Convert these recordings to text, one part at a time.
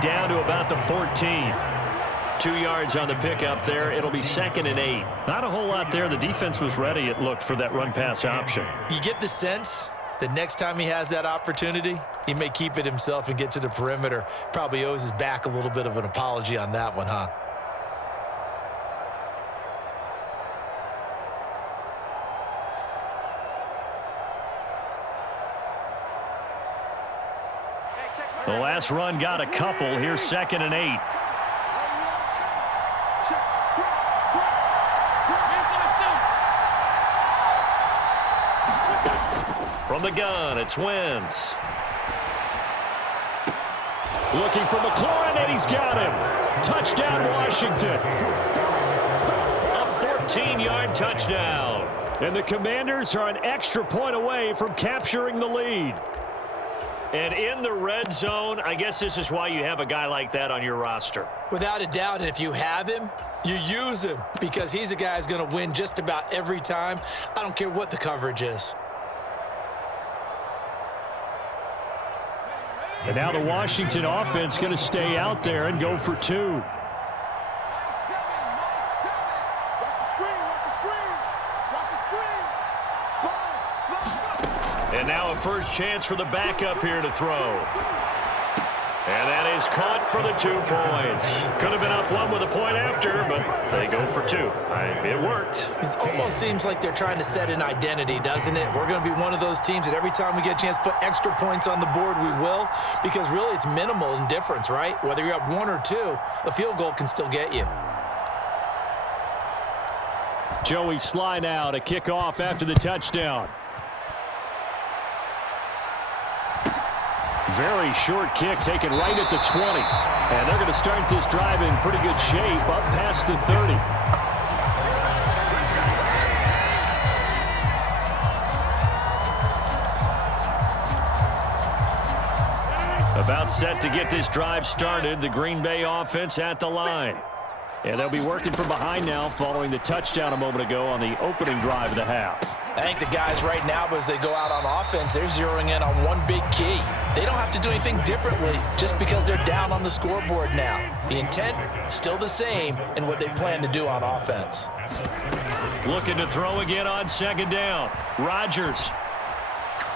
down to about the 14. 2 yards on the pickup there. It'll be 2nd and 8. Not a whole lot there. The defense was ready, it looked, for that run-pass option. You get the sense that next time he has that opportunity, he may keep it himself and get to the perimeter. Probably owes his back a little bit of an apology on that one, huh? The last run got a couple. Here's 2nd and 8. From the gun, it's Wentz. Looking for McLaurin, and he's got him. Touchdown, Washington. A 14-yard touchdown. And the Commanders are an extra point away from capturing the lead. And in the red zone, I guess this is why you have a guy like that on your roster. Without a doubt, and if you have him, you use him because he's a guy who's going to win just about every time. I don't care what the coverage is. And now the Washington offense going to stay out there and go for 2. And now a first chance for the backup here to throw. And that is caught for the 2 points. Could have been up 1 with a point after, but they go for 2. It worked. It almost seems like they're trying to set an identity, doesn't it? We're going to be one of those teams that every time we get a chance to put extra points on the board, we will. Because really it's minimal in difference, right? Whether you're up 1 or 2, a field goal can still get you. Joey Sly now to kick off after the touchdown. Very short kick taken right at the 20. And they're going to start this drive in pretty good shape up past the 30. About set to get this drive started. The Green Bay offense at the line. And they'll be working from behind now following the touchdown a moment ago on the opening drive of the half. I think the guys right now, as they go out on offense, they're zeroing in on one big key. They don't have to do anything differently just because they're down on the scoreboard now. The intent, still the same in what they plan to do on offense. Looking to throw again on 2nd down. Rodgers.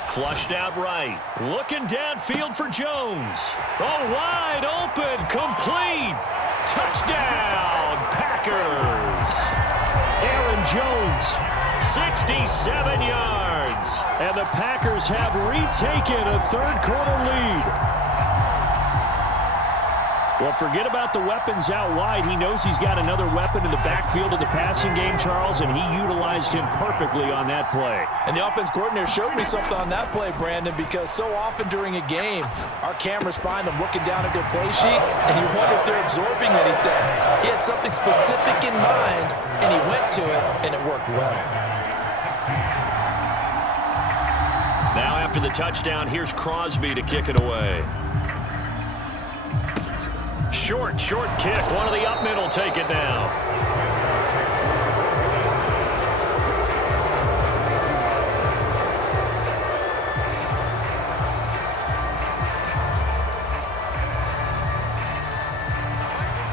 Flushed out right. Looking downfield for Jones. Oh, wide open. Complete. Touchdown, Packers. Aaron Jones, 67 yards. And the Packers have retaken a 3rd-quarter lead. Well, forget about the weapons out wide. He knows he's got another weapon in the backfield of the passing game, Charles, and he utilized him perfectly on that play. And the offense coordinator showed me something on that play, Brandon, because so often during a game, our cameras find them looking down at their play sheets, and you wonder if they're absorbing anything. He had something specific in mind, and he went to it, and it worked well. Now after the touchdown, here's Crosby to kick it away. Short kick. One of the up men will take it now.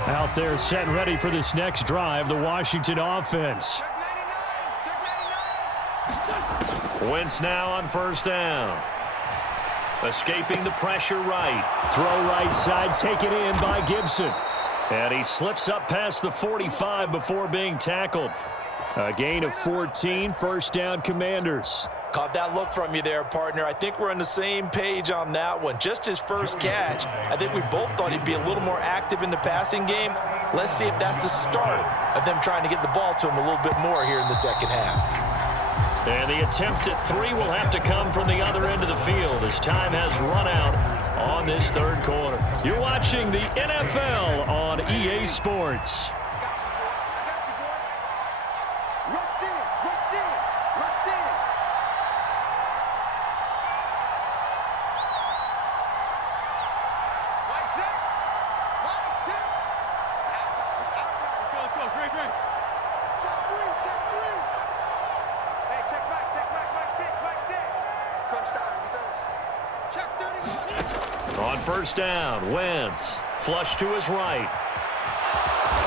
Out there set and ready for this next drive, the Washington offense. Wentz now on 1st down. Escaping the pressure right. Throw right side, taken in by Gibson. And he slips up past the 45 before being tackled. A gain of 14, 1st down Commanders. Caught that look from you there, partner. I think we're on the same page on that one. Just his first catch. I think we both thought he'd be a little more active in the passing game. Let's see if that's the start of them trying to get the ball to him a little bit more here in the 2nd half. And the attempt at 3 will have to come from the other end of the field as time has run out on this 3rd quarter. You're watching the NFL on EA Sports. On 1st down, Wentz. Flush to his right.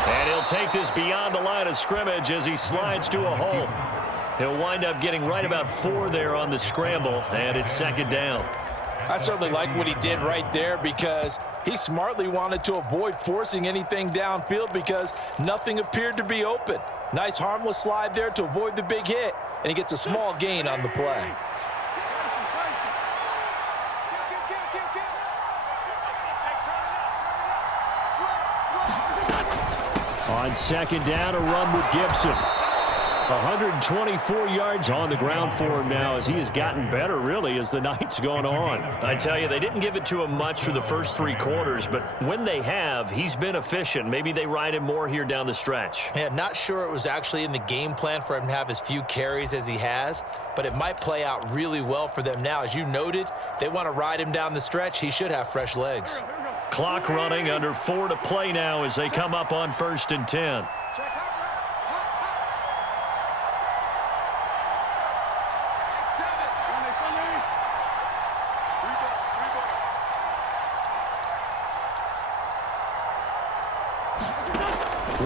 And he'll take this beyond the line of scrimmage as he slides to a hole. He'll wind up getting right about 4 there on the scramble, and it's second down. I certainly like what he did right there because he smartly wanted to avoid forcing anything downfield because nothing appeared to be open. Nice harmless slide there to avoid the big hit, and he gets a small gain on the play. On second down, a run with Gibson. 124 yards on the ground for him now as he has gotten better, really, as the night's gone on. I tell you, they didn't give it to him much for the first 3 quarters, but when they have, he's been efficient. Maybe they ride him more here down the stretch. Yeah, not sure it was actually in the game plan for him to have as few carries as he has, but it might play out really well for them now. As you noted, if they want to ride him down the stretch, he should have fresh legs. Clock running, under 4 to play now as they come up on 1st and 10.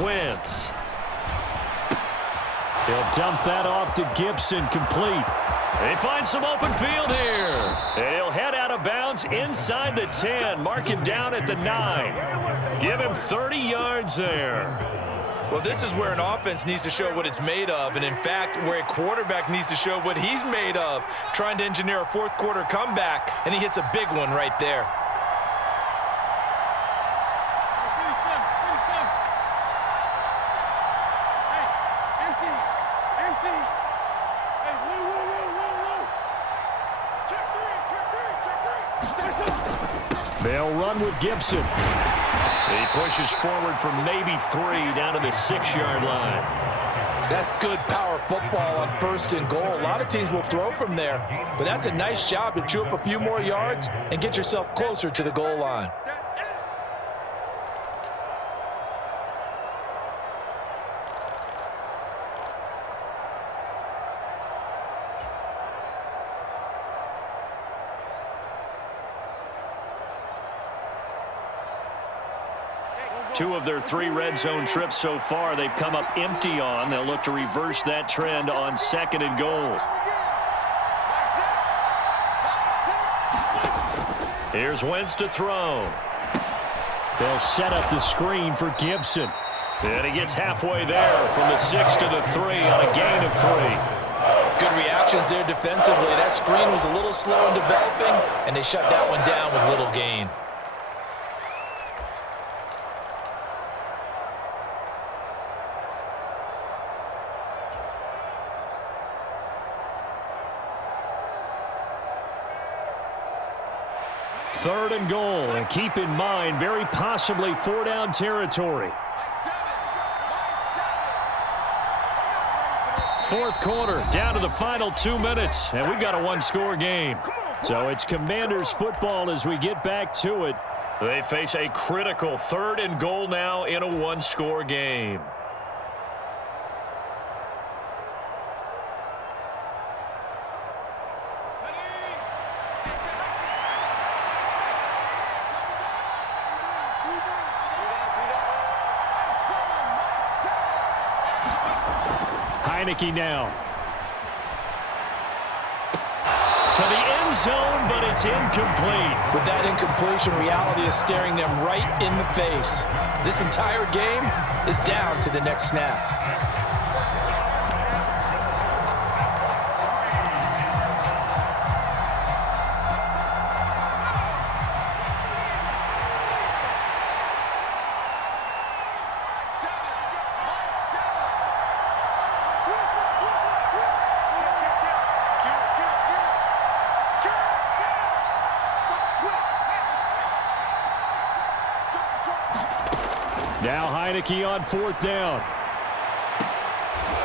Wentz. He'll dump that off to Gibson, complete. They find some open field here. And he'll head out of bounds inside the 10. Mark him down at the 9. Give him 30 yards there. Well, this is where an offense needs to show what it's made of, and in fact, where a quarterback needs to show what he's made of, trying to engineer a 4th quarter comeback, and he hits a big one right there. They'll run with Gibson. He pushes forward from maybe 3 down to the 6-yard line. That's good power football on 1st and goal. A lot of teams will throw from there, but that's a nice job to chew up a few more yards and get yourself closer to the goal line. Two of their 3 red zone trips so far, they've come up empty on. They'll look to reverse that trend on 2nd and goal. Here's Wentz to throw. They'll set up the screen for Gibson. And he gets halfway there from the 6 to the 3 on a gain of 3. Good reactions there defensively. That screen was a little slow in developing, and they shut that one down with little gain. Third and goal, and keep in mind, very possibly 4-down territory. 4th quarter, down to the final 2 minutes, and we've got a 1-score game. So it's Commanders football as we get back to it. They face a critical 3rd and goal now in a 1-score game. Heineke now. To the end zone, but it's incomplete. With that incompletion, reality is staring them right in the face. This entire game is down to the next snap. Now Heineke on 4th down.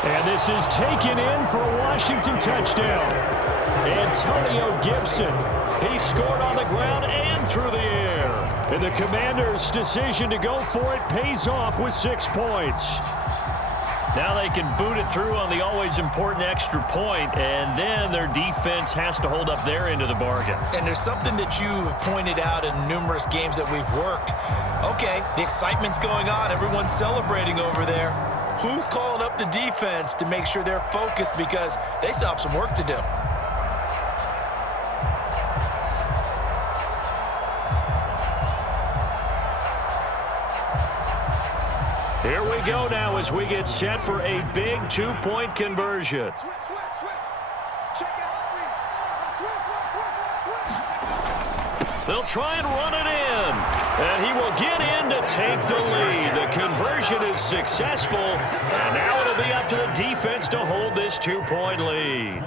And this is taken in for a Washington touchdown. Antonio Gibson. He scored on the ground and through the air. And the Commanders' decision to go for it pays off with 6 points. Now they can boot it through on the always important extra point, and then their defense has to hold up their end of the bargain. And there's something that you've pointed out in numerous games that we've worked. Okay, the excitement's going on. Everyone's celebrating over there. Who's calling up the defense to make sure they're focused because they still have some work to do? Here we go now as we get set for a big two-point conversion. They'll try and run it in, and he will get in to take the lead. The conversion is successful, and now it'll be up to the defense to hold this two-point lead.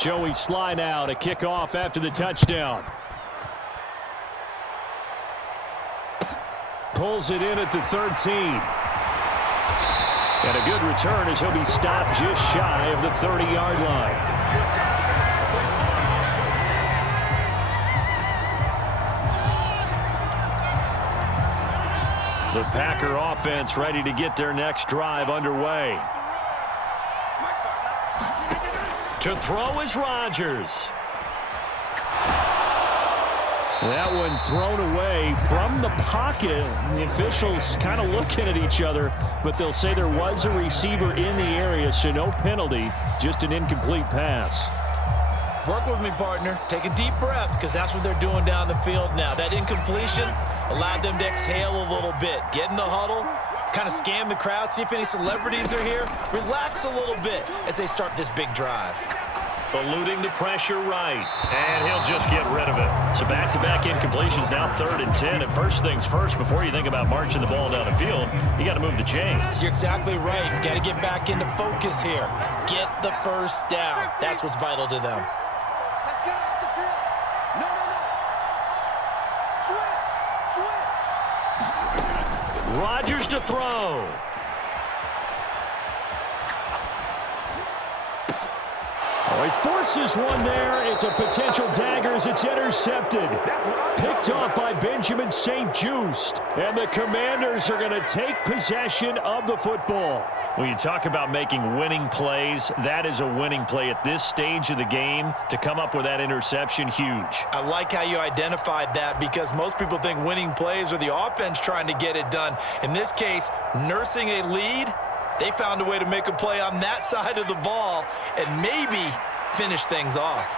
Joey Sly now to kick off after the touchdown. Pulls it in at the 13. And a good return as he'll be stopped just shy of the 30-yard line. The Packer offense ready to get their next drive underway. To throw is Rodgers. That one thrown away from the pocket. The officials kind of looking at each other, but they'll say there was a receiver in the area, so no penalty, just an incomplete pass. Work with me, partner. Take a deep breath because that's what they're doing down the field now. That incompletion allowed them to exhale a little bit. Get in the huddle, kind of scan the crowd, see if any celebrities are here. Relax a little bit as they start this big drive. Eluding the pressure right, and he'll just get rid of it. So back-to-back incompletions, now 3rd and 10. And first things first, before you think about marching the ball down the field, you got to move the chains. You're exactly right. Got to get back into focus here. Get the first down. That's what's vital to them. Let's get off the field. No. Switch. Rodgers to throw. Oh, he forces one there. It's a potential dagger as it's intercepted. Picked off by Benjamin St-Juste. And the Commanders are going to take possession of the football. When you talk about making winning plays, that is a winning play at this stage of the game. To come up with that interception, huge. I like how you identified that because most people think winning plays are the offense trying to get it done. In this case, nursing a lead, they found a way to make a play on that side of the ball and maybe finish things off.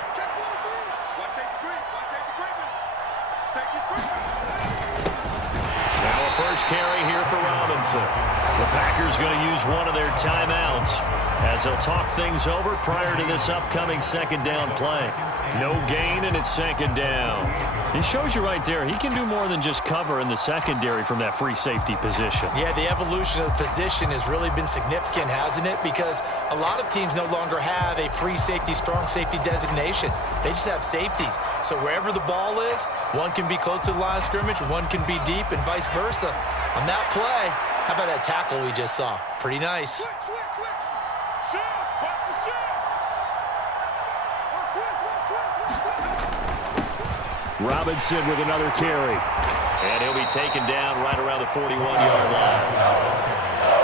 Now a first carry here for Robinson. The Packers going to use one of their timeouts as they'll talk things over prior to this upcoming second down play. No gain, and it's second down. It shows you right there, he can do more than just cover in the secondary from that free safety position. Yeah, the evolution of the position has really been significant, hasn't it? Because a lot of teams no longer have a free safety, strong safety designation. They just have safeties. So wherever the ball is, one can be close to the line of scrimmage, one can be deep, and vice versa. On that play, how about that tackle we just saw? Pretty nice. Robinson with another carry. And he'll be taken down right around the 41-yard line.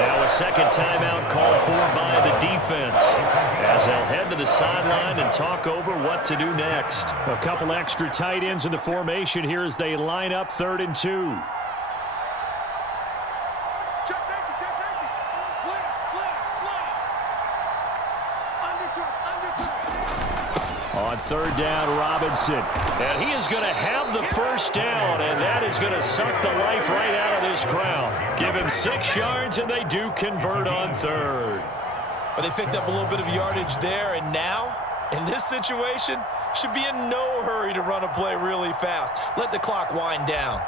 Now a second timeout called for by the defense as they'll head to the sideline and talk over what to do next. A couple extra tight ends in the formation here as they line up 3rd and 2. On 3rd down, Robinson. And he is going to have the first down, and that is going to suck the life right out of this crowd. Give him 6 yards, and they do convert on 3rd. But they picked up a little bit of yardage there, and now, in this situation, should be in no hurry to run a play really fast. Let the clock wind down.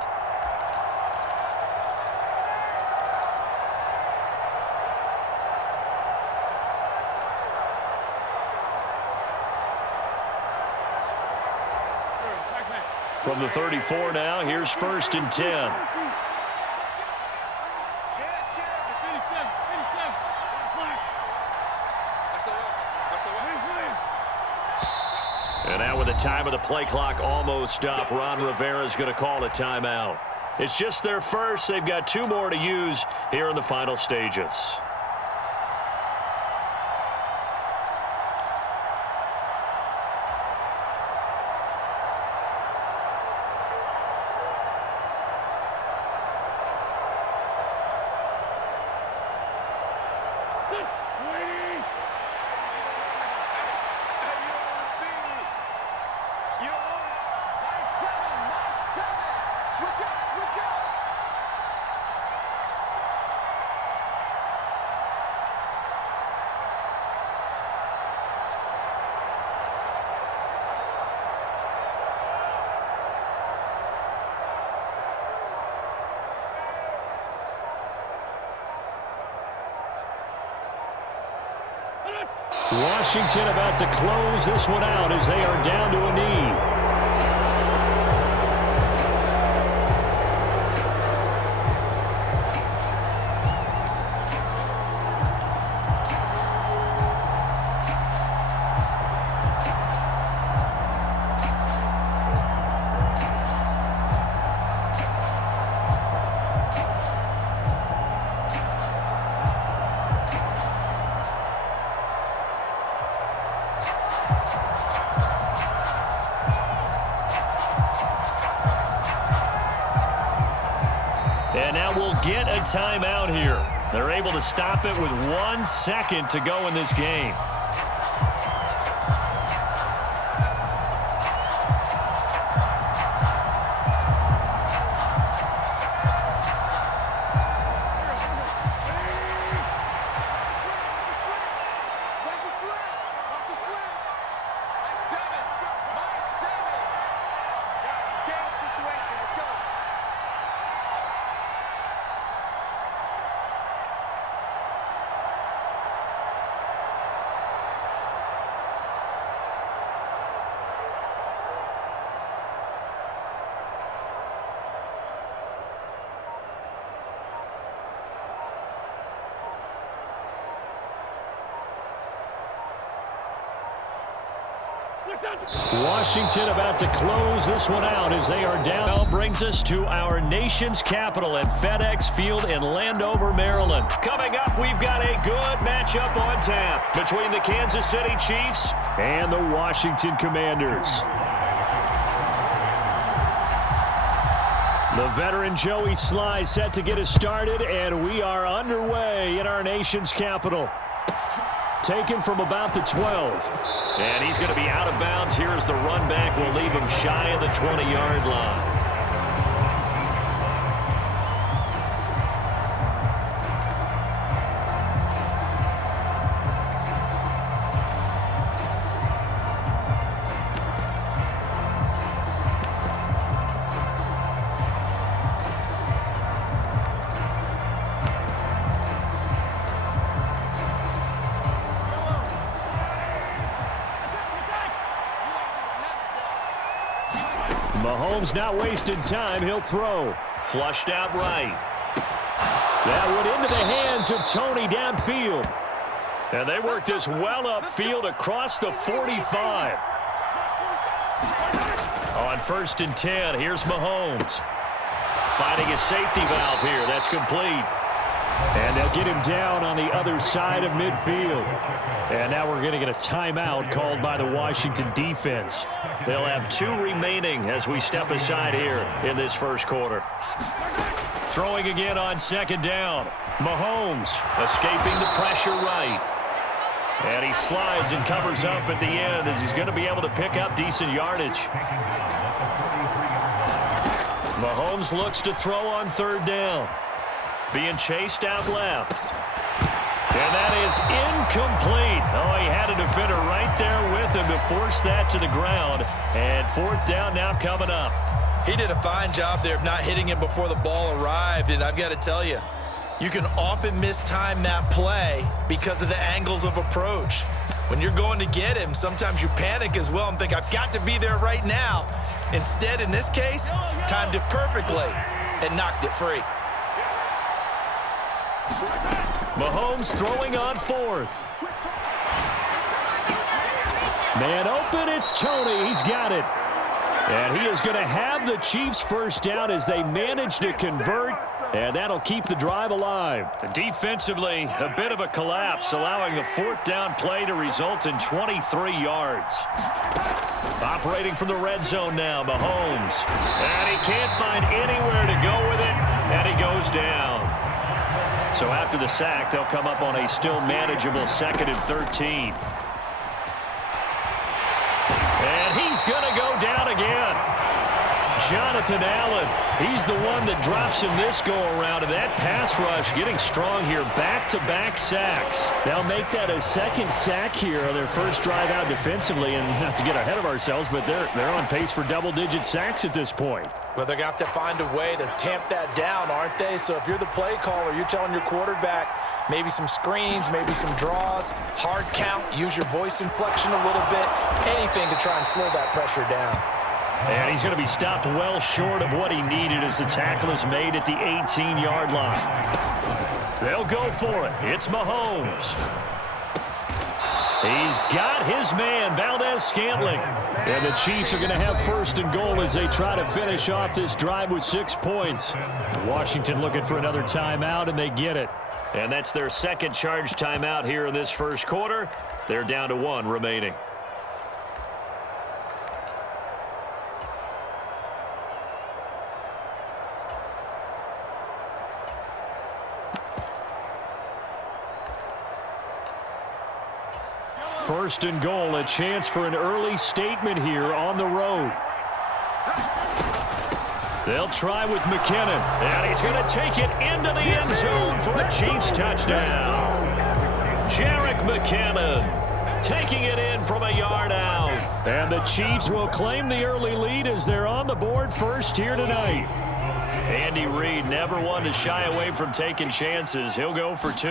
From the 34 now, here's 1st and 10. And now with the time of the play clock almost up, Ron Rivera's going to call a timeout. It's just their first. They've got 2 more to use here in the final stages. Washington about to close this one out as they are down to a knee. And now we'll get a timeout here. They're able to stop it with 1 second to go in this game. Washington about to close this one out as they are down. Now brings us to our nation's capital at FedEx Field in Landover, Maryland. Coming up, we've got a good matchup on tap between the Kansas City Chiefs and the Washington Commanders. The veteran Joey Sly set to get us started, and we are underway in our nation's capital. Taken from about the 12. And he's going to be out of bounds here as the run back will leave him shy of the 20-yard line. Mahomes not wasting time. He'll throw. Flushed out right. That went into the hands of Tony downfield. And they worked this well upfield across the 45. On 1st and 10, here's Mahomes. Finding a safety valve here. That's complete. And they'll get him down on the other side of midfield. And now we're going to get a timeout called by the Washington defense. They'll have 2 remaining as we step aside here in this first quarter. Throwing again on 2nd down. Mahomes escaping the pressure right. And he slides and covers up at the end as he's going to be able to pick up decent yardage. Mahomes looks to throw on 3rd down. Being chased out left. And that is incomplete. Oh, he had a defender right there with him to force that to the ground. And 4th down now coming up. He did a fine job there of not hitting him before the ball arrived. And I've got to tell you, you can often mistime that play because of the angles of approach. When you're going to get him, sometimes you panic as well and think, I've got to be there right now. Instead, in this case, timed it perfectly and knocked it free. Mahomes throwing on fourth. Man open, it's Tony. He's got it. And he is going to have the Chiefs first down as they manage to convert, and that'll keep the drive alive. Defensively, a bit of a collapse, allowing the fourth down play to result in 23 yards. Operating from the red zone now, Mahomes. And he can't find anywhere to go with it, and he goes down. So after the sack, they'll come up on a still manageable 2nd and 13. And he's going to go down again. Jonathan Allen, he's the one that drops him this go-around, and that pass rush getting strong here. Back-to-back sacks. They'll make that a second sack here on their first drive out defensively, and not to get ahead of ourselves, but they're on pace for double-digit sacks at this point. Well, they're going to have to find a way to tamp that down, aren't they? So if you're the play caller, you're telling your quarterback maybe some screens, maybe some draws, hard count, use your voice inflection a little bit, anything to try and slow that pressure down. And he's going to be stopped well short of what he needed as the tackle is made at the 18-yard line. They'll go for it. It's Mahomes. He's got his man, Valdez-Scantling. And the Chiefs are going to have 1st and goal as they try to finish off this drive with 6 points. Washington looking for another timeout, and they get it. And that's their second charge timeout here in this first quarter. They're down to 1 remaining. First and goal, a chance for an early statement here on the road. They'll try with McKinnon, and he's going to take it into the end zone for a Chiefs touchdown. Jerick McKinnon taking it in from a yard out. And the Chiefs will claim the early lead as they're on the board first here tonight. Andy Reid never one to shy away from taking chances. He'll go for 2.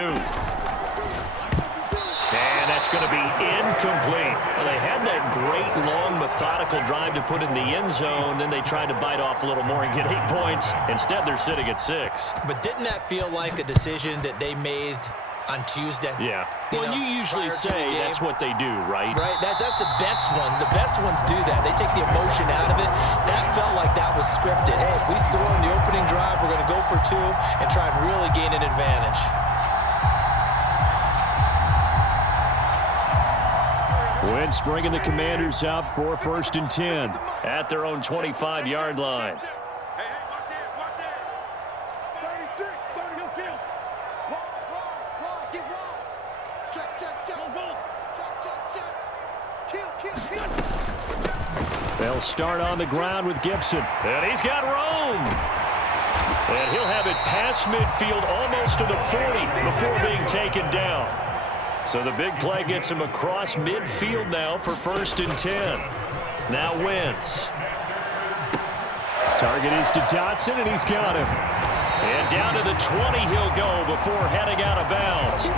And that's going to be incomplete. Well, they had that great, long, methodical drive to put in the end zone. Then they tried to bite off a little more and get 8 points. Instead, they're sitting at 6. But didn't that feel like a decision that they made on Tuesday? Yeah. Well, you usually say that's what they do, right? Right. That's the best one. The best ones do that. They take the emotion out of it. That felt like that was scripted. Hey, if we score in the opening drive, we're going to go for 2 and try and really gain an advantage. Wentz bringing the Commanders up for 1st and 10 at their own 25-yard line. Hey, watch it. 36, 30. Wrong, get wrong. Check. Check. Kill. They'll start on the ground with Gibson. And he's got room. And he'll have it past midfield almost to the 40 before being taken down. So the big play gets him across midfield now for 1st and 10. Now Wentz. Target is to Dotson, and he's got him. And down to the 20 he'll go before heading out of bounds.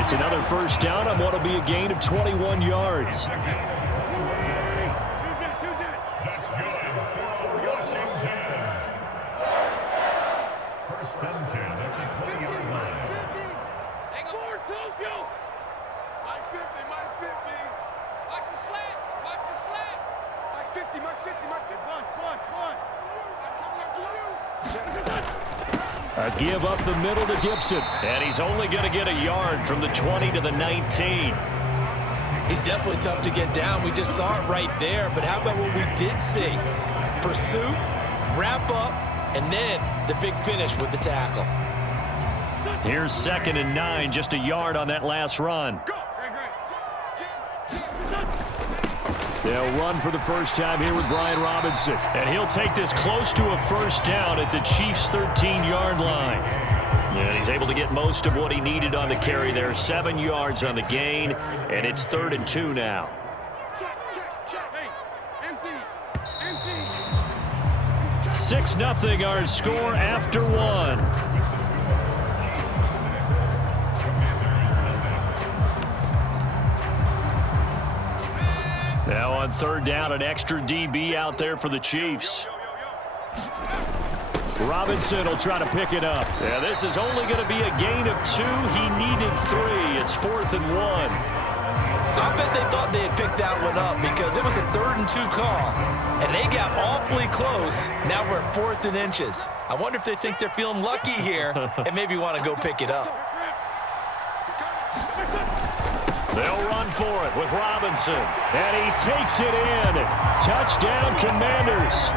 It's another first down on what will be a gain of 21 yards. A give up the middle to Gibson. And he's only going to get a yard from the 20 to the 19. He's definitely tough to get down. We just saw it right there. But how about what we did see? Pursuit, wrap up, and then the big finish with the tackle. Here's 2nd and 9, just a yard on that last run. They'll run for the first time here with Brian Robinson. And he'll take this close to a first down at the Chiefs' 13-yard line. And he's able to get most of what he needed on the carry there. 7 yards on the gain, and it's 3rd and 2 now. 6-0 our score after 1. Now on third down, an extra DB out there for the Chiefs. Robinson will try to pick it up. Yeah, this is only going to be a gain of 2. He needed 3. It's 4th and 1. I bet they thought they had picked that one up because it was a 3rd and 2 call, and they got awfully close. Now we're at 4th and inches. I wonder if they think they're feeling lucky here and maybe want to go pick it up. They'll run for it with Robinson, and he takes it in. Touchdown, Commanders.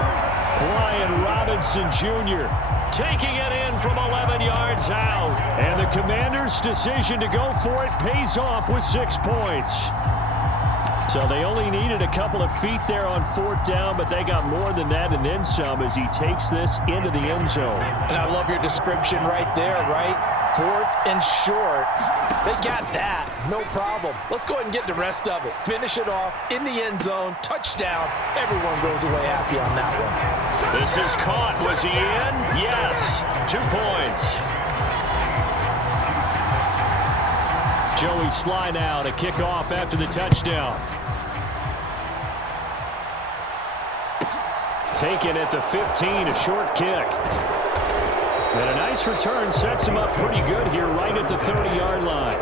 Brian Robinson Jr. taking it in from 11 yards out. And the Commanders' decision to go for it pays off with 6 points. So they only needed a couple of feet there on 4th down, but they got more than that and then some as he takes this into the end zone. And I love your description right there, right? 4th and short. They got that. No problem. Let's go ahead and get the rest of it. Finish it off in the end zone. Touchdown. Everyone goes away happy on that one. This is caught. Was he in? Yes. 2 points. Joey Sly now to kick off after the touchdown. Taken at the 15, a short kick. And a nice return sets him up pretty good here right at the 30-yard line.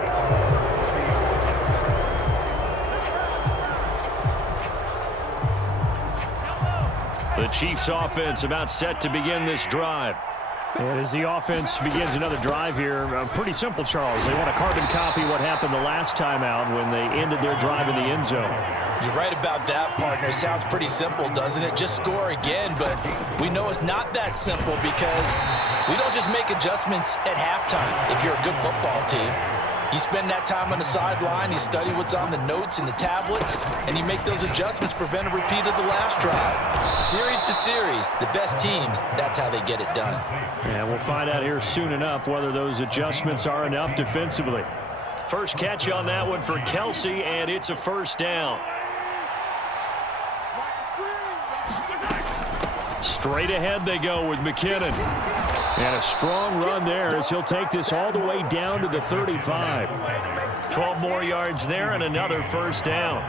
The Chiefs offense about set to begin this drive. And as the offense begins another drive here, pretty simple, Charles. They want to carbon copy what happened the last time out when they ended their drive in the end zone. You're right about that, partner. Sounds pretty simple, doesn't it? Just score again, but we know it's not that simple because we don't just make adjustments at halftime if you're a good football team. You spend that time on the sideline, you study what's on the notes and the tablets, and you make those adjustments, prevent a repeat of the last drive. Series to series, the best teams, that's how they get it done. And we'll find out here soon enough whether those adjustments are enough defensively. First catch on that one for Kelsey, and it's a first down. Straight ahead they go with McKinnon. And a strong run there as he'll take this all the way down to the 35. 12 more yards there and another first down.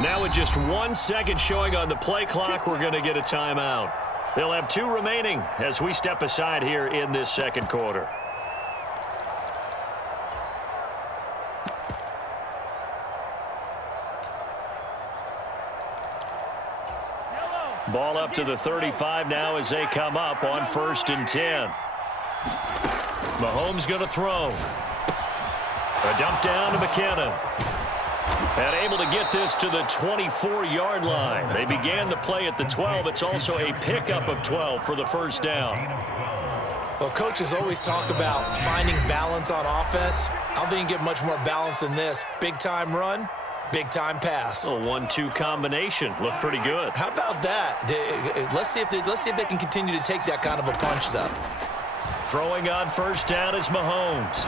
Now with just 1 second showing on the play clock, we're going to get a timeout. They'll have 2 remaining as we step aside here in this second quarter. Ball up to the 35 now as they come up on 1st and 10. Mahomes going to throw. A dump down to McKinnon. And able to get this to the 24-yard line. They began the play at the 12. It's also a pickup of 12 for the first down. Well, coaches always talk about finding balance on offense. I don't think you get much more balance than this. Big-time run, big-time pass. A 1-2 combination. Looked pretty good. How about that? Let's see if they can continue to take that kind of a punch, though. Throwing on first down is Mahomes.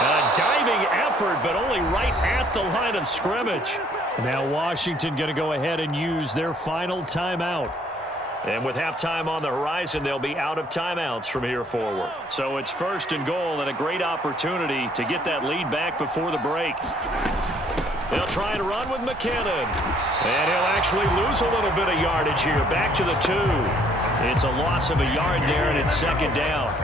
A diving effort, but only right at the line of scrimmage. Now Washington going to go ahead and use their final timeout. And with halftime on the horizon, they'll be out of timeouts from here forward. So it's 1st and goal and a great opportunity to get that lead back before the break. They'll try and run with McKinnon. And he'll actually lose a little bit of yardage here. Back to the 2. It's a loss of a yard there, and it's 2nd down.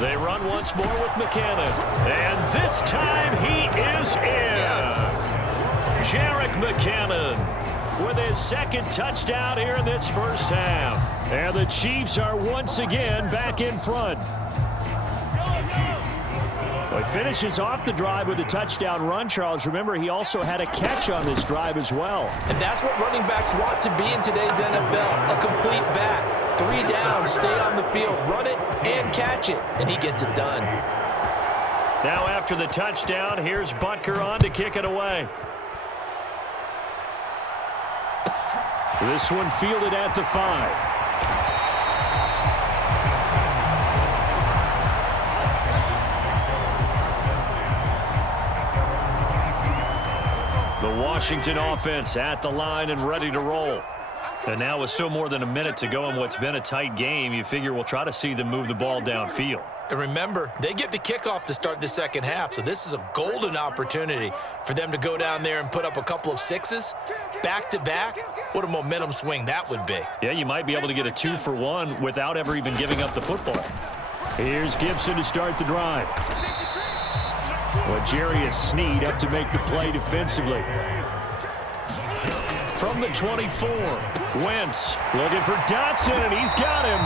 They run once more with McKinnon. And this time he is in. Yes. Jerick McKinnon with his 2nd touchdown here in this first half. And the Chiefs are once again back in front. Well, he finishes off the drive with a touchdown run, Charles. Remember, he also had a catch on this drive as well. And that's what running backs want to be in today's NFL, a complete back. 3 down, stay on the field, run it and catch it, and he gets it done. Now after the touchdown, here's Butker on to kick it away. This one fielded at the 5. Washington offense at the line and ready to roll. And now with still more than a minute to go in what's been a tight game, you figure we'll try to see them move the ball downfield. And remember, they get the kickoff to start the second half, so this is a golden opportunity for them to go down there and put up a couple of sixes back-to-back. What a momentum swing that would be. Yeah, you might be able to get a 2-for-1 without ever even giving up the football. Here's Gibson to start the drive. L'Jarius Sneed up to make the play defensively. From the 24, Wentz looking for Dotson, and he's got him.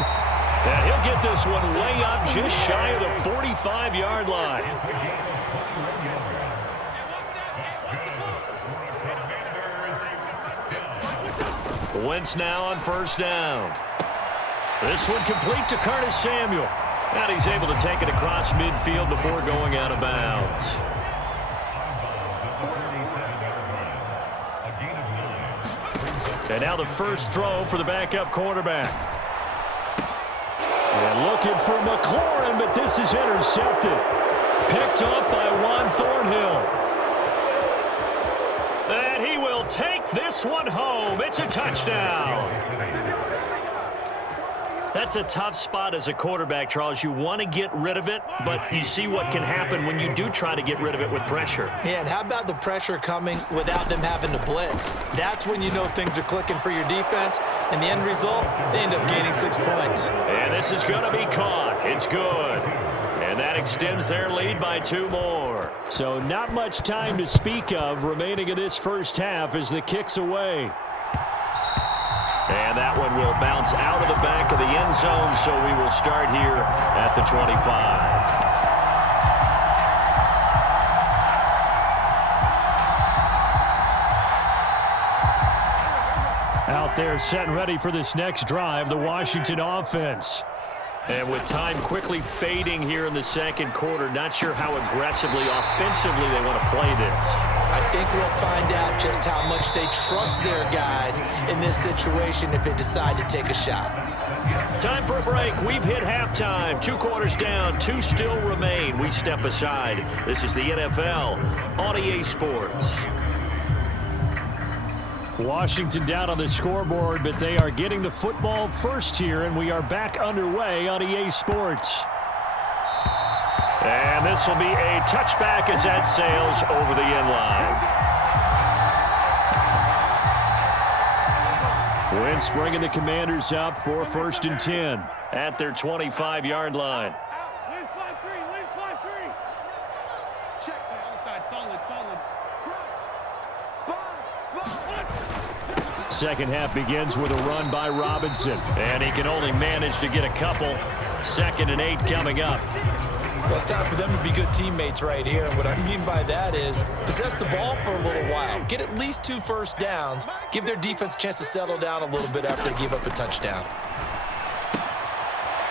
And he'll get this one way up just shy of the 45-yard line. Wentz now on first down. This one complete to Curtis Samuel. And he's able to take it across midfield before going out of bounds. And now the first throw for the backup quarterback. And looking for McLaurin, but this is intercepted. Picked off by Juan Thornhill. And he will take this one home. It's a touchdown. That's a tough spot as a quarterback, Charles. You want to get rid of it, but you see what can happen when you do try to get rid of it with pressure. Yeah, and how about the pressure coming without them having to blitz? That's when you know things are clicking for your defense, and the end result, they end up gaining 6 points. And this is going to be caught. It's good. And that extends their lead by 2 more. So not much time to speak of remaining in this first half as the kick's away. And that one will bounce out of the back of the end zone, so we will start here at the 25. Out there set and ready for this next drive, the Washington offense. And with time quickly fading here in the second quarter, not sure how aggressively, offensively they want to play this. I think we'll find out just how much they trust their guys in this situation if they decide to take a shot. Time for a break. We've hit halftime. 2 quarters down, 2 still remain. We step aside. This is the NFL on EA Sports. Washington down on the scoreboard, but they are getting the football first here, and we are back underway on EA Sports. And this will be a touchback as that sails over the end line. Wentz bringing the Commanders up for 1st and 10 at their 25-yard line. Second half begins with a run by Robinson, and he can only manage to get a couple. 2nd and 8 coming up. Well, it's time for them to be good teammates right here. And what I mean by that is possess the ball for a little while. Get at least 2 first downs. Give their defense a chance to settle down a little bit after they give up a touchdown.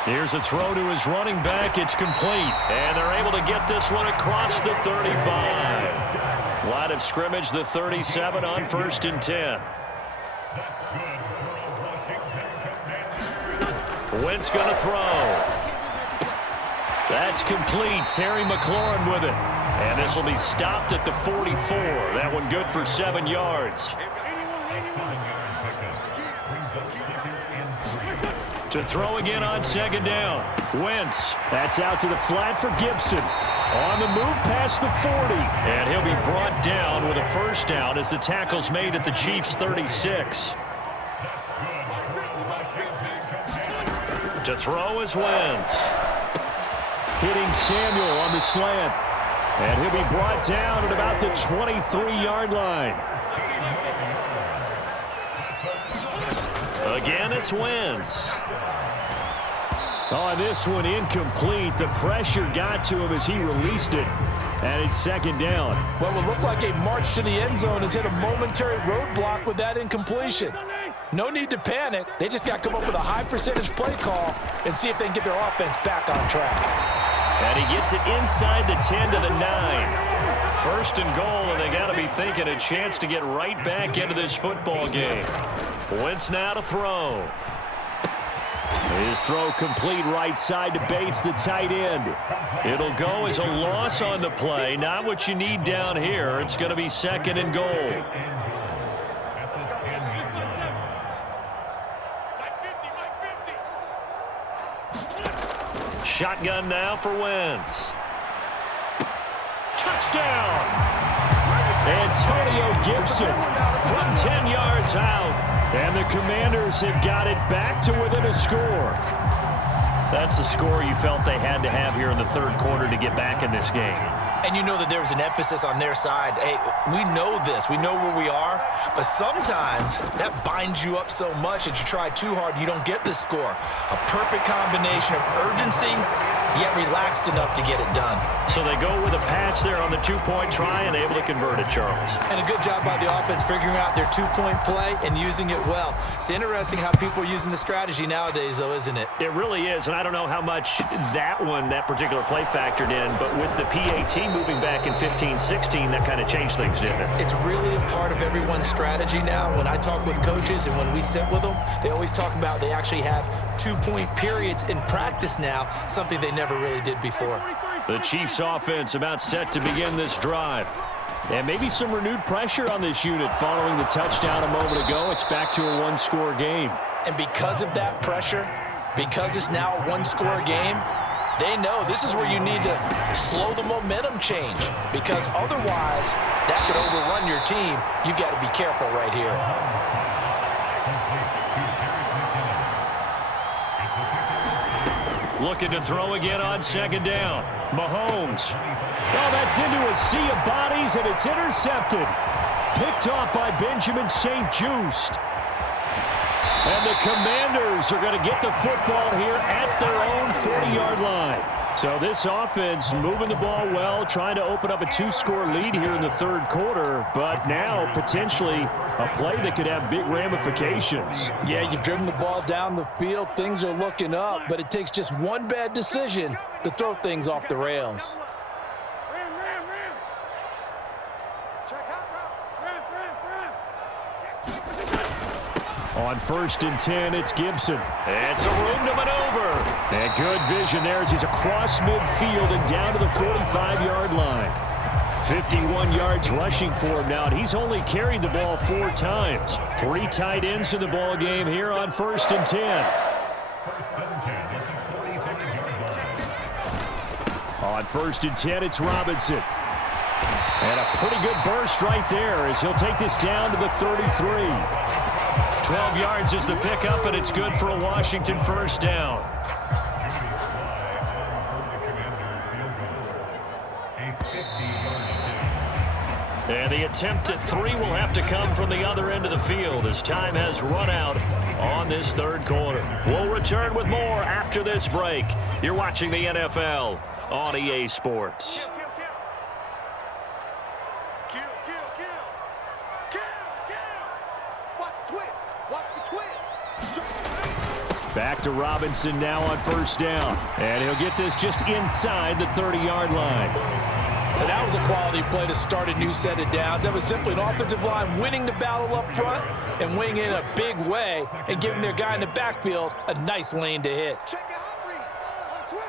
Here's a throw to his running back. It's complete. And they're able to get this one across the 35. Line of scrimmage, the 37 on 1st and 10. Wentz going to throw. That's complete. Terry McLaurin with it. And this will be stopped at the 44. That one good for 7 yards. To throw again on 2nd down. Wentz. That's out to the flat for Gibson. On the move past the 40. And he'll be brought down with a first down as the tackle's made at the Chiefs' 36. To throw is Wentz. Hitting Samuel on the slant. And he'll be brought down at about the 23-yard line. Again, it's Wentz. On this one, incomplete. The pressure got to him as he released it. And it's 2nd down. What would look like a march to the end zone has hit a momentary roadblock with that incompletion. No need to panic. They just got to come up with a high percentage play call and see if they can get their offense back on track. And he gets it inside the 10 to the 9. 1st and goal, and they got to be thinking a chance to get right back into this football game. Wentz now to throw. His throw complete right side to Bates, the tight end. It'll go as a loss on the play. Not what you need down here. It's going to be second and goal. Shotgun now for Wentz. Touchdown! Antonio Gibson from 10 yards out. And the Commanders have got it back to within a score. That's a score you felt they had to have here in the third quarter to get back in this game. And you know that there was an emphasis on their side. Hey, we know this. We know where we are. But sometimes that binds you up so much that you try too hard, you don't get the score. A perfect combination of urgency, yet relaxed enough to get it done. So they go with a pass there on the two-point try and able to convert it, Charles. And a good job by the offense figuring out their two-point play and using it well. It's interesting how people are using the strategy nowadays, though, isn't it? It really is, and I don't know how much that particular play factored in, but with the PAT moving back in 15-16, that kind of changed things, didn't it? It's really a part of everyone's strategy now. When I talk with coaches and when we sit with them, they always talk about they actually have two-point periods in practice now, something they never really did before. The Chiefs offense about set to begin this drive. And maybe some renewed pressure on this unit following the touchdown a moment ago. It's back to a one-score game. And because of that pressure, because it's now a one-score game, they know this is where you need to slow the momentum change, because otherwise that could overrun your team. You've got to be careful right here. Looking to throw again on second down. Mahomes. Oh, that's into a sea of bodies, and it's intercepted. Picked off by Benjamin St-Juste. And the Commanders are going to get the football here at their own 40-yard line. So this offense moving the ball well, trying to open up a two-score lead here in the third quarter, but now potentially a play that could have big ramifications. Yeah, you've driven the ball down the field. Things are looking up, but it takes just one bad decision to throw things off the rails. On 1st and 10, it's Gibson. It's a room to maneuver. And good vision there as he's across midfield and down to the 45-yard line. 51 yards rushing for him now, and he's only carried the ball 4 times. 3 tight ends in the ball game here on 1st and 10. On 1st and 10, it's Robinson. And a pretty good burst right there as he'll take this down to the 33. 12 yards is the pickup, and it's good for a Washington first down. And the attempt at 3 will have to come from the other end of the field as time has run out on this third quarter. We'll return with more after this break. You're watching the NFL on EA Sports. Back to Robinson now on first down. And he'll get this just inside the 30-yard line. And that was a quality play to start a new set of downs. That was simply an offensive line winning the battle up front and winning in a big way and giving their guy in the backfield a nice lane to hit. Check the hot read. Switch.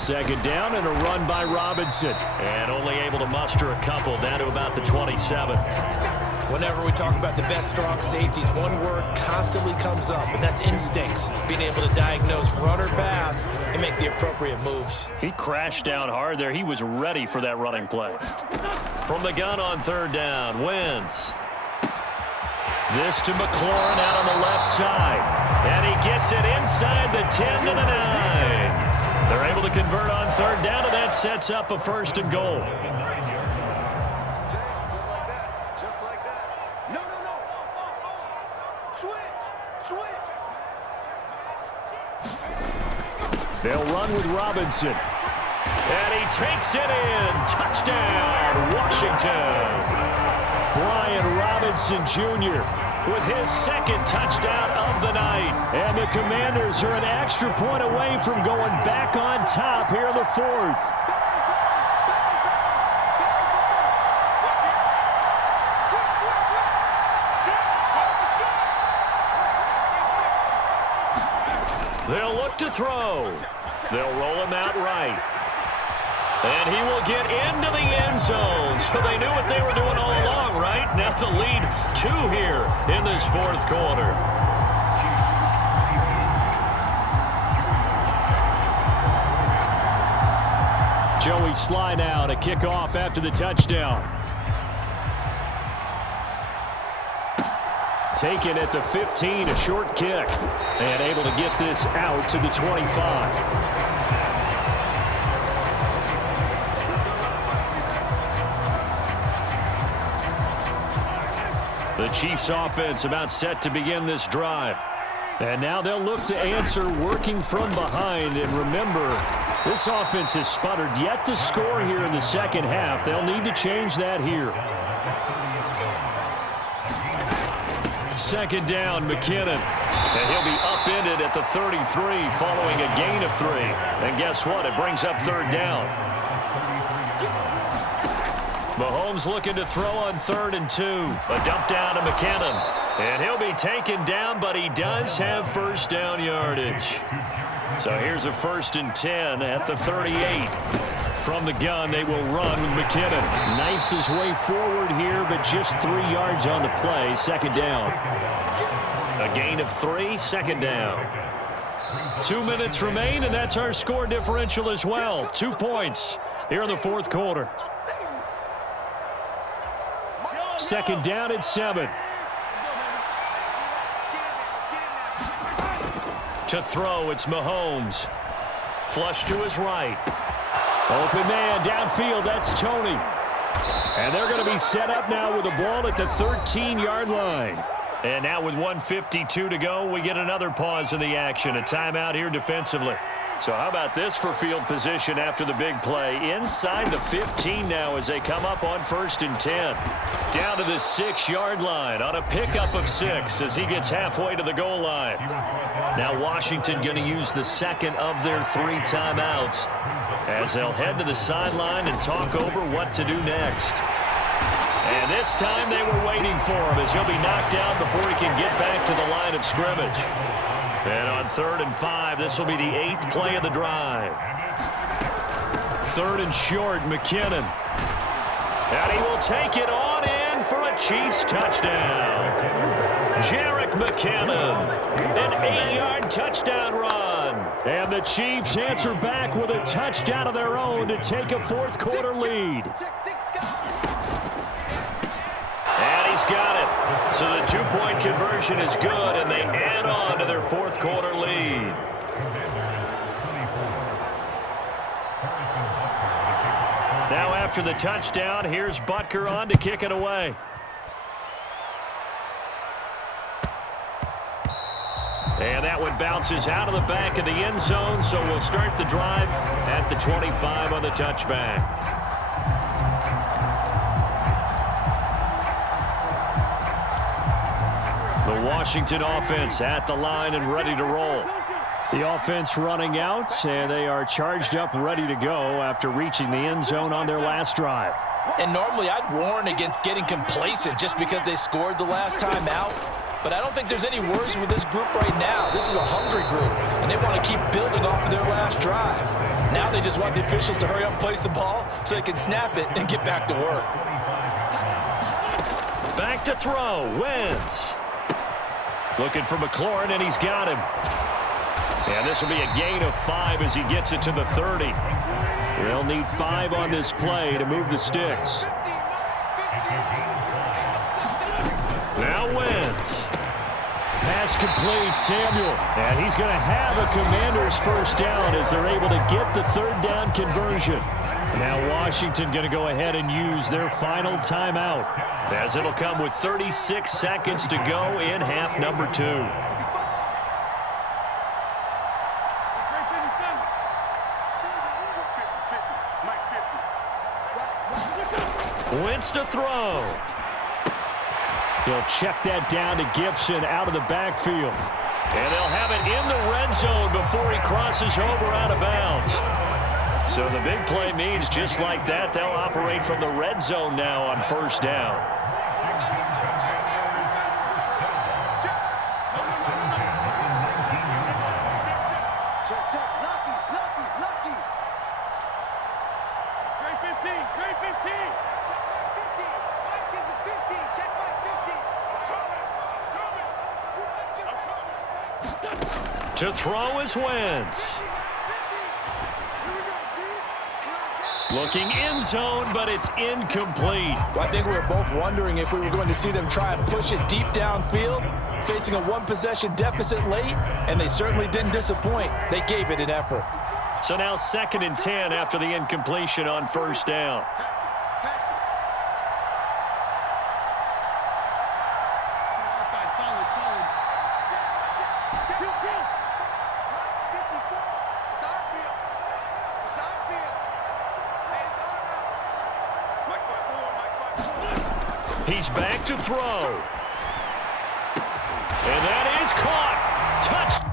Second down and a run by Robinson. And only able to muster a couple down to about the 27. Whenever we talk about the best strong safeties, one word constantly comes up, and that's instincts. Being able to diagnose run or pass and make the appropriate moves. He crashed down hard there. He was ready for that running play. From the gun on third down, Wentz. This to McLaurin out on the left side. And he gets it inside the 10 to the 9. They're able to convert on third down, and that sets up a 1st and goal. They'll run with Robinson. And he takes it in. Touchdown, Washington. Brian Robinson Jr. with his second touchdown of the night. And the Commanders are an extra point away from going back on top here in the 4th. They'll look to throw. They'll roll him out right. And he will get into the end zone. So they knew what they were doing all along, right? Now the lead 2 here in this fourth quarter. Joey Sly now to kick off after the touchdown. Taken at the 15, a short kick. And able to get this out to the 25. The Chiefs offense about set to begin this drive. And now they'll look to answer working from behind. And remember, this offense has sputtered yet to score here in the second half. They'll need to change that here. Second down, McKinnon. And he'll be upended at the 33 following a gain of 3. And guess what? It brings up third down. Mahomes looking to throw on 3rd and 2. A dump down to McKinnon. And he'll be taken down, but he does have first down yardage. So here's a 1st and 10 at the 38. From the gun, they will run with McKinnon. Knifes his way forward here, but just 3 yards on the play. Second down. A gain of 3, second down. 2 minutes remain, and that's our score differential as well. 2 points here in the fourth quarter. Second down at 7. To throw, it's Mahomes. Flush to his right. Open man downfield, that's Tony. And they're going to be set up now with the ball at the 13-yard line. And now with 1:52 to go, we get another pause in the action. A timeout here defensively. So how about this for field position after the big play? Inside the 15 now as they come up on 1st and 10. Down to the 6-yard line on a pickup of 6 as he gets halfway to the goal line. Now Washington going to use the second of their 3 timeouts as they'll head to the sideline and talk over what to do next. And this time they were waiting for him as he'll be knocked down before he can get back to the line of scrimmage. And on 3rd and 5, this will be the 8th play of the drive. 3rd and short, McKinnon. And he will take it on in for a Chiefs touchdown. Jerick McKinnon, an 8-yard touchdown run. And the Chiefs answer back with a touchdown of their own to take a fourth quarter lead. And he's got it. So the 2-point conversion is good, and they add on to their fourth quarter lead. Now after the touchdown, here's Butker on to kick it away. And that one bounces out of the back of the end zone, so we'll start the drive at the 25 on the touchback. The Washington offense at the line and ready to roll. The offense running out, and they are charged up, ready to go after reaching the end zone on their last drive. And normally I'd warn against getting complacent just because they scored the last time out. But I don't think there's any worries with this group right now. This is a hungry group, and they want to keep building off of their last drive. Now they just want the officials to hurry up and place the ball so they can snap it and get back to work. Back to throw, Wentz. Looking for McLaurin, and he's got him. And this will be a gain of 5 as he gets it to the 30. They'll need 5 on this play to move the sticks. Now Wentz. Pass complete, Samuel. And he's going to have a Commanders first down as they're able to get the third down conversion. Now Washington going to go ahead and use their final timeout, as it'll come with 36 seconds to go in half number 2. Wentz to throw. He'll check that down to Gibson out of the backfield. And they'll have it in the red zone before he crosses over out of bounds. So the big play means just like that, they'll operate from the red zone now on first down. To throw is Wentz. Looking end zone, but it's incomplete. Well, I think we were both wondering if we were going to see them try and push it deep downfield, facing a one-possession deficit late, and they certainly didn't disappoint. They gave it an effort. So now 2nd and 10 after the incompletion on first down. He's back to throw. And that is caught. Touchdown.